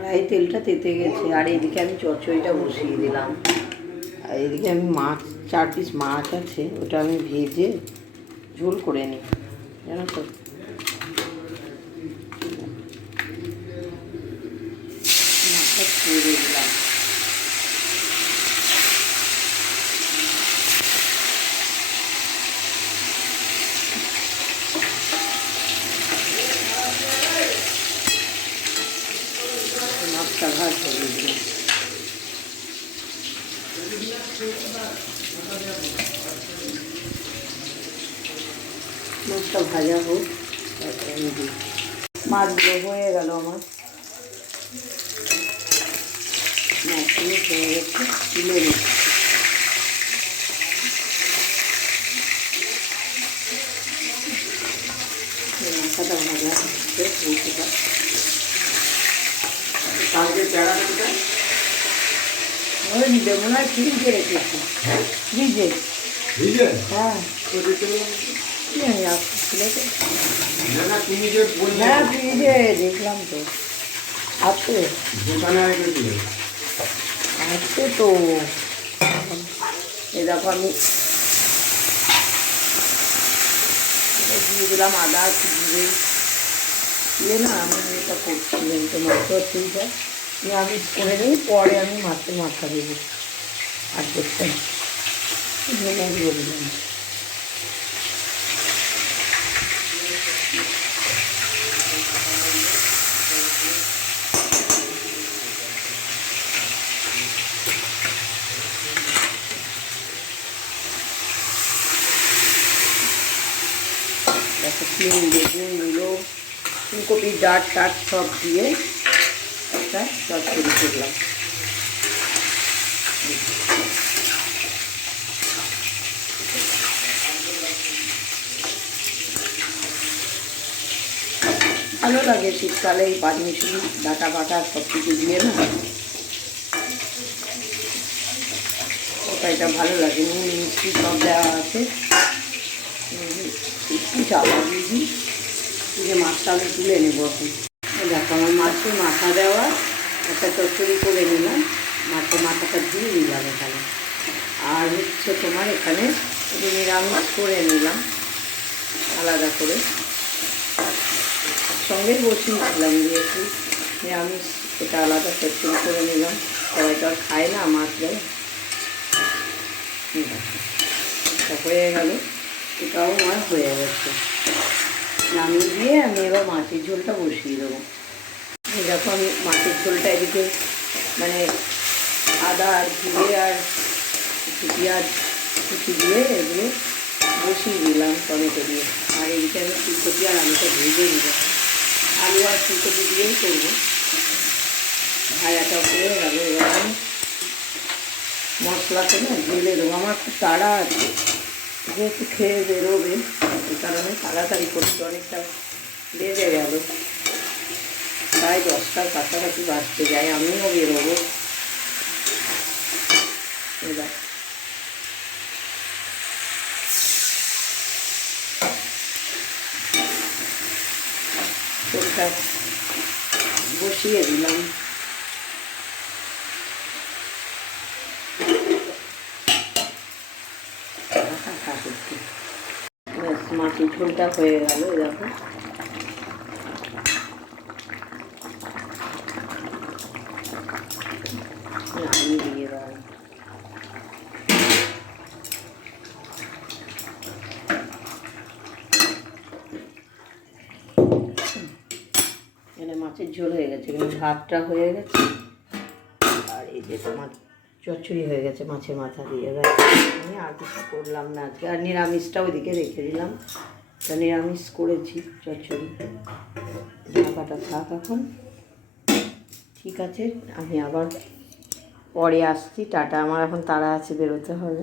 কড়াই তেলটা তেতে গেছে, আর এদিকে আমি চচ্চড়িটা বসিয়ে দিলাম। আর এদিকে আমি মাছ, 4 পিস মাছ আছে, ওটা আমি ভেজে ঝোল করে নিই, জানো তো। মাছটা ছুঁড়ে দিলাম। মাছটা ভাজ করে দিলাম। মাছটা ভাজা হোক, তারপরে আমি দিই। মাছগুলো হয়ে গেল আমার, মাছগুলো হয়ে গেছে, তুলে নিই। মাথাটা ভাজা হচ্ছে, বলতে পারি। ওই মনে হয় ফ্রিজে রেখেছি, ফ্রিজে। হ্যাঁ, হ্যাঁ ফ্রিজে দেখলাম তো, আছে আছে তো। এই দেখো আমি দিয়ে দিলাম আদা, জিরে দিয়ে না, আমি এটা করছিলাম তো মাছটা ঠিক আছে, নিরামিষ করে নিই, পরে আমি মাছের মাথা দেবো আর করতে ধনে দিয়ে দিলাম। ক্লিন বেগুন, মূলো, ফুলকপির ডাঁট টাট সব দিয়ে একটা চচ্চড়ি করলাম। ভালো লাগে শীতকালে এই পাঁচমিশালি ডাঁটা বাটা সব কিছু দিয়ে না, ওটা এটা ভালো লাগে। নুন মিষ্টি সব দেওয়া আছে, একটু চাপা দিয়ে দিই, যে মাছটা আমি তুলে নেবো এখন। দেখো আমার মাছের মাথা দেওয়া একটা চচ্চড়ি করে নিলাম, মাছের মাথাটা দিয়ে দিলাম এখানে। আর হচ্ছে তোমার এখানে একটু নিরামিষ করে নিলাম আলাদা করে, সঙ্গে বসিয়েছিলাম দিয়েছি নিরামিষ, এটা আলাদা চচ্চড়ি করে নিলাম। সবাই তো আর খায় না মাছ দেয়, এটা হয়ে গেল, এটাও আমার হয়ে গেছে। নামিয়ে দিয়ে আমি এবার মাছের ঝোলটা বসিয়ে দেবো। দেখো আমি মাছের ঝোলটা এদিকে মানে আদা আর জিরে আর একটু পেঁয়াজ কুচি দিয়ে এগুলো বসিয়ে দিলাম টমেটো দিয়ে। আর এদিকে আমি ফুলকপি আর আলুটা ভেজে দিলাম, আলু আর ফুলকপি দিয়েই করবো। ভাজাটা হয়ে গেল, এবার আমি মশলাতে না ঢেলে দেবো। আমার খুব তাড়া আছে, যেহেতু খেয়ে বেরোবে, এই কারণে তাড়াতাড়ি করতে অনেকটা বেজে গেল, প্রায় 10টার কাছাকাছি বাজতে যায়, আমিও বেরোবো। এবার ঝোলটা বসিয়ে দিলাম। মাছের ঝোলটা হয়ে গেল, দেখো নামিয়ে দিয়ে দেওয়া। এখানে মাছের ঝোল হয়ে গেছে, কিন্তু ভাতটা হয়ে গেছে, আর এই যে তোমার চচ্চড়ি হয়ে গেছে মাছের মাথা দিয়ে। এবার আমি আর কিছু করলাম না আজকে, আর নিরামিষটা ওইদিকে রেখে দিলাম, তা নিরামিষ করেছি চচ্চড়ি। ঢাকাটা থাক এখন, ঠিক আছে, আমি আবার পরে আসছি। টাটা, আমার এখন তাড়া আছে, বেরোতে হবে।